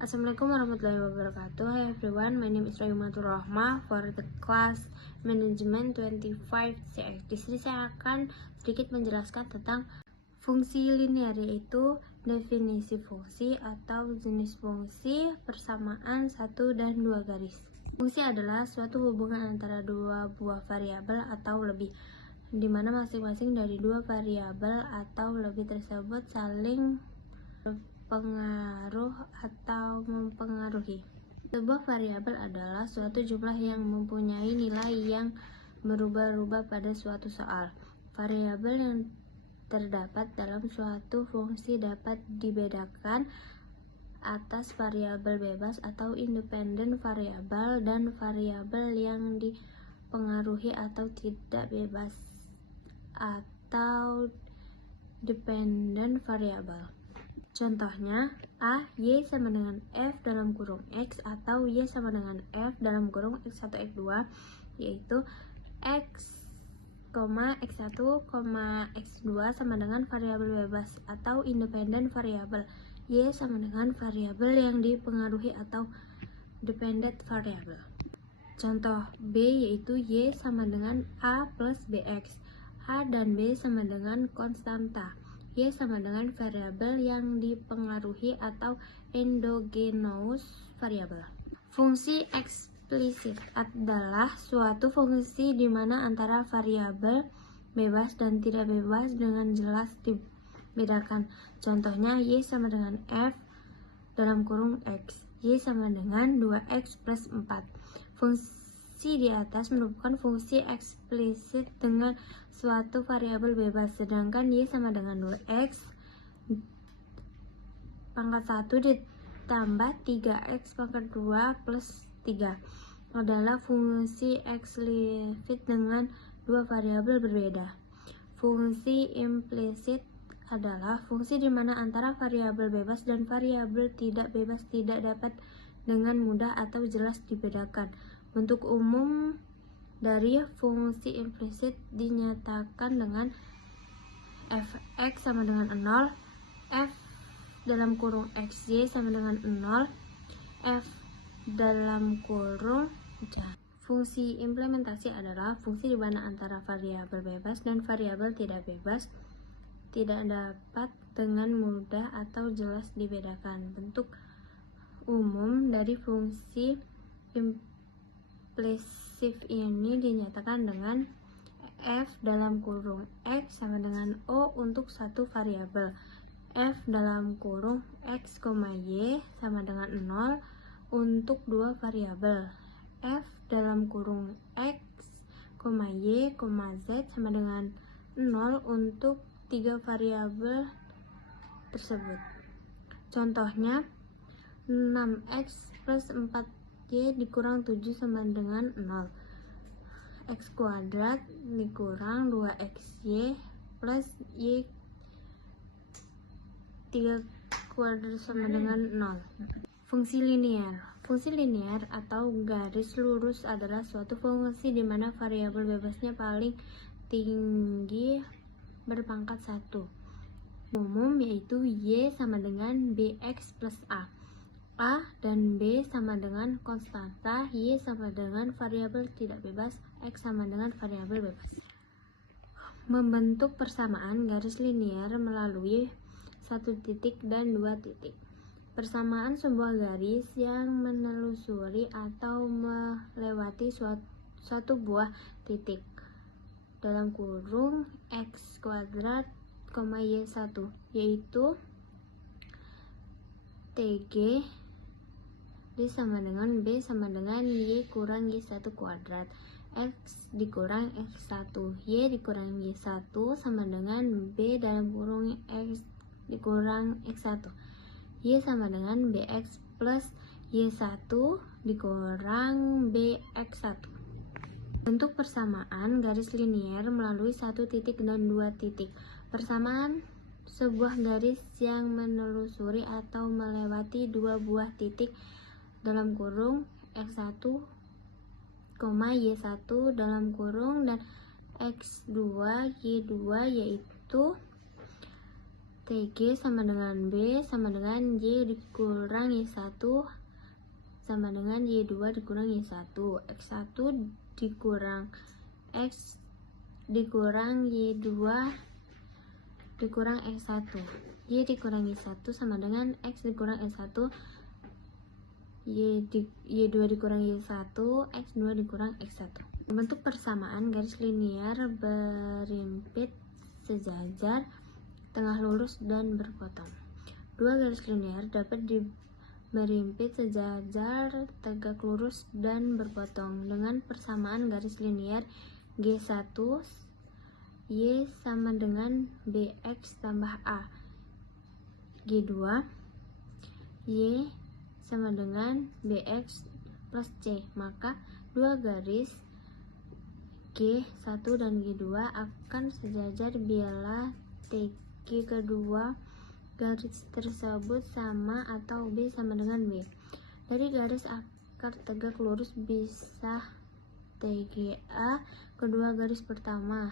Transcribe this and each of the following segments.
Assalamualaikum warahmatullahi wabarakatuh. Hi everyone, my name is Rayumatul Rahmah for the class Management 25 CX. Di sini saya akan sedikit menjelaskan tentang fungsi linear, yaitu definisi fungsi atau jenis fungsi, persamaan 1 dan 2 garis. Fungsi adalah suatu hubungan antara dua buah variabel atau lebih, di mana masing-masing dari dua variabel atau lebih tersebut saling pengaruh atau mempengaruhi. Sebuah variabel adalah suatu jumlah yang mempunyai nilai yang berubah-ubah pada suatu soal. Variabel yang terdapat dalam suatu fungsi dapat dibedakan atas variabel bebas atau independen variabel dan variabel yang dipengaruhi atau tidak bebas atau dependent variabel. Contohnya, A, Y sama dengan F dalam kurung X atau Y sama dengan F dalam kurung X1, X2, yaitu X, X1, X2 sama dengan variabel bebas atau independen variabel. Y sama dengan variabel yang dipengaruhi atau dependent variabel. Contoh B yaitu Y sama dengan A plus BX. A dan B sama dengan konstanta. Y sama dengan variabel yang dipengaruhi atau endogenous variabel. Fungsi eksplisit adalah suatu fungsi di mana antara variabel bebas dan tidak bebas dengan jelas dibedakan. Contohnya Y sama dengan F dalam kurung X. Y sama dengan 2X plus 4. Fungsi di atas merupakan fungsi eksplisit dengan suatu variabel bebas, sedangkan Y sama dengan 2X pangkat 1 ditambah 3X pangkat 2 plus 3 adalah fungsi eksplisit dengan dua variabel berbeda. Fungsi implisit adalah fungsi di mana antara variabel bebas dan variabel tidak bebas tidak dapat dengan mudah atau jelas dibedakan. Bentuk umum dari fungsi implisit dinyatakan dengan fx sama dengan 0, f dalam kurung xy sama dengan 0, f dalam kurung. Fungsi implementasi adalah fungsi di mana antara variabel bebas dan variabel tidak bebas tidak dapat dengan mudah atau jelas dibedakan. Bentuk umum dari fungsi implisif ini dinyatakan dengan f dalam kurung x sama dengan o untuk satu variabel, f dalam kurung x, y sama dengan 0 untuk dua variabel, f dalam kurung x, y, z sama dengan 0 untuk tiga variabel tersebut. Contohnya 6x plus 4y dikurang 7 sama dengan 0, x kuadrat dikurang 2xy plus y 3 kuadrat sama dengan 0. Fungsi linear atau garis lurus adalah suatu fungsi di mana variabel bebasnya paling tinggi berpangkat 1. Umum yaitu Y sama dengan BX plus A dan B sama dengan konstanta, Y sama dengan variabel tidak bebas, X sama dengan variabel bebas. Membentuk persamaan garis linear melalui satu titik dan dua titik. Persamaan sebuah garis yang menelusuri atau melewati suatu buah titik dalam kurung x kuadrat, y1, yaitu TG D sama dengan B sama dengan Y kurang Y1 kuadrat, X dikurang X1, Y dikurang Y1 sama dengan B dalam kurung X dikurang X1, Y sama dengan BX plus Y1 dikurang BX1. Bentuk persamaan garis linear melalui satu titik dan dua titik. Persamaan sebuah garis yang menelusuri atau melewati dua buah titik dalam kurung x1, y1 dalam kurung dan x2, y2, yaitu TG sama dengan B sama dengan Y dikurang Y1 sama dengan Y2 dikurang Y1. X1 dikurang X dikurang Y2 dikurang X1. Y dikurang Y1 sama dengan X dikurang X1. Y2 dikurang Y1, X2 dikurang X1. Bentuk persamaan garis linier berimpit sejajar, tengah lurus dan berpotong. Dua garis linier dapat berimpit sejajar, tegak lurus dan berpotong dengan persamaan garis linier G1 Y sama dengan BX tambah A. G2 Y sama dengan BX plus C. Maka dua garis G1 dan G2 akan sejajar bila TG kedua garis tersebut sama atau B sama dengan B. Dari garis akar tegak lurus bisa TGA kedua garis pertama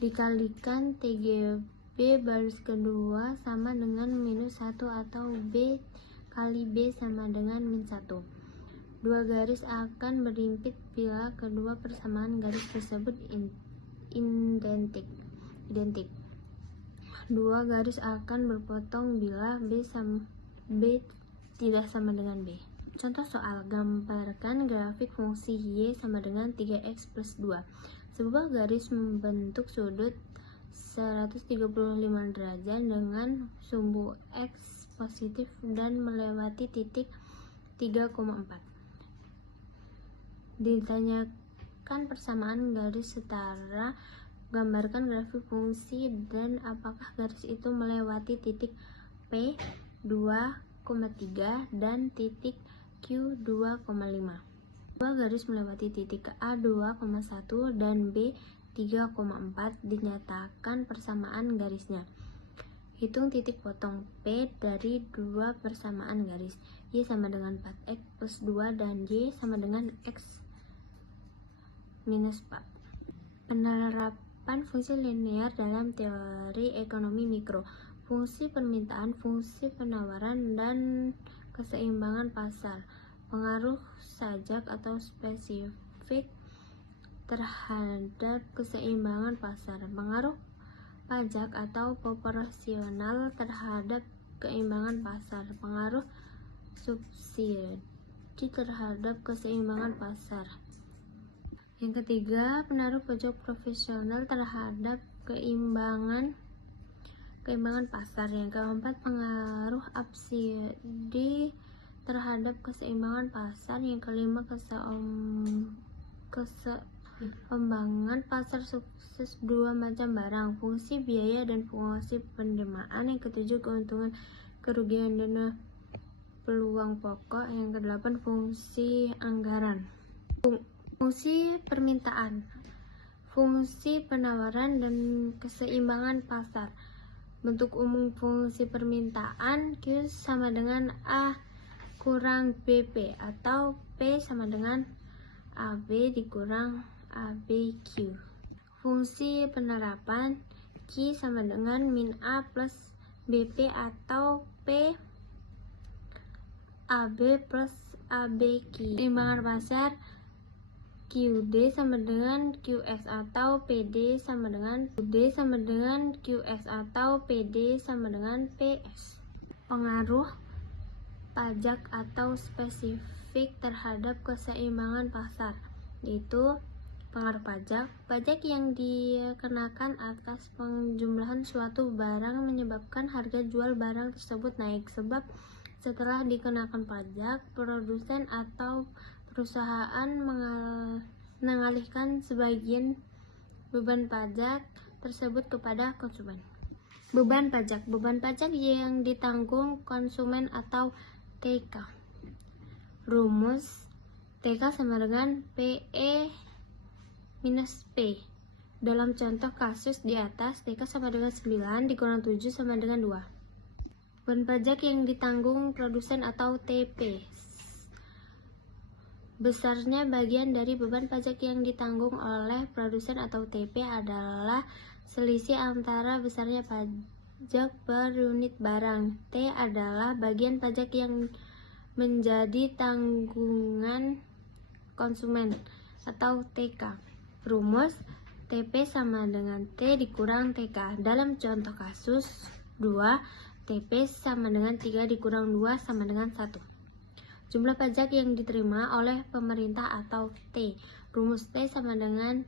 dikalikan TGB baris kedua sama dengan minus 1 atau B kali B sama dengan min 1. Dua garis akan berimpit bila kedua persamaan garis tersebut identik. Dua garis akan berpotong bila B tidak sama dengan B. Contoh soal, gambarkan grafik fungsi Y sama dengan 3X plus 2. Sebuah garis membentuk sudut 135 derajat dengan sumbu X positif dan melewati titik 3,4. Ditanyakan persamaan garis setara, gambarkan grafik fungsi dan apakah garis itu melewati titik P 2,3 dan titik Q 2,5. Dua garis melewati titik A 2,1 dan B 3,4 dinyatakan persamaan garisnya. Hitung titik potong P dari dua persamaan garis. Y sama dengan 4X plus 2 dan Y sama dengan X minus 4. Penerapan fungsi linear dalam teori ekonomi mikro. Fungsi permintaan, fungsi penawaran, dan keseimbangan pasar. Pengaruh sajak atau spesifik terhadap keseimbangan pasar. Pengaruh pajak atau proporsional terhadap keseimbangan pasar. Pengaruh subsidi terhadap keseimbangan pasar. Yang ketiga, pengaruh pajak profesional terhadap keseimbangan pasar. Yang keempat, pengaruh subsidi terhadap keseimbangan pasar. Yang kelima, keseimbangan pasar sukses dua macam barang, fungsi biaya dan fungsi penerimaan. Yang ketujuh, keuntungan, kerugian, dana, peluang pokok. Yang kedelapan, fungsi anggaran. Fungsi permintaan, fungsi penawaran, dan keseimbangan pasar. Bentuk umum fungsi permintaan, Q sama dengan A kurang BP atau P sama dengan AB dikurang ABQ. Fungsi penerapan, Q sama dengan min A plus BP atau P AB plus ABQ. Keseimbangan pasar, QD sama dengan QS atau PD sama dengan QD sama dengan QS atau PD sama dengan PS. Pengaruh pajak atau spesifik terhadap keseimbangan pasar, yaitu pengaruh pajak yang dikenakan atas penjumlahan suatu barang menyebabkan harga jual barang tersebut naik, sebab setelah dikenakan pajak, produsen atau perusahaan mengalihkan sebagian beban pajak tersebut kepada konsumen. Beban pajak yang ditanggung konsumen atau TK. Rumus TK sama dengan PE minus P. Dalam contoh kasus di atas, TK sama dengan 9 dikurang 7 sama dengan 2. Beban pajak yang ditanggung produsen atau TP. Besarnya bagian dari beban pajak yang ditanggung oleh produsen atau TP adalah selisih antara besarnya pajak per unit barang. T adalah bagian pajak yang menjadi tanggungan konsumen atau TK. Rumus TP sama dengan T dikurang TK. Dalam contoh kasus 2, TP sama dengan 3 dikurang 2 sama dengan 1. Jumlah pajak yang diterima oleh pemerintah atau T. Rumus T sama dengan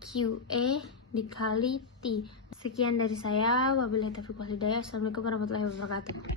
QE dikali T. Sekian dari saya. Wabillahi taufiq wal hidayah. Assalamualaikum warahmatullahi wabarakatuh.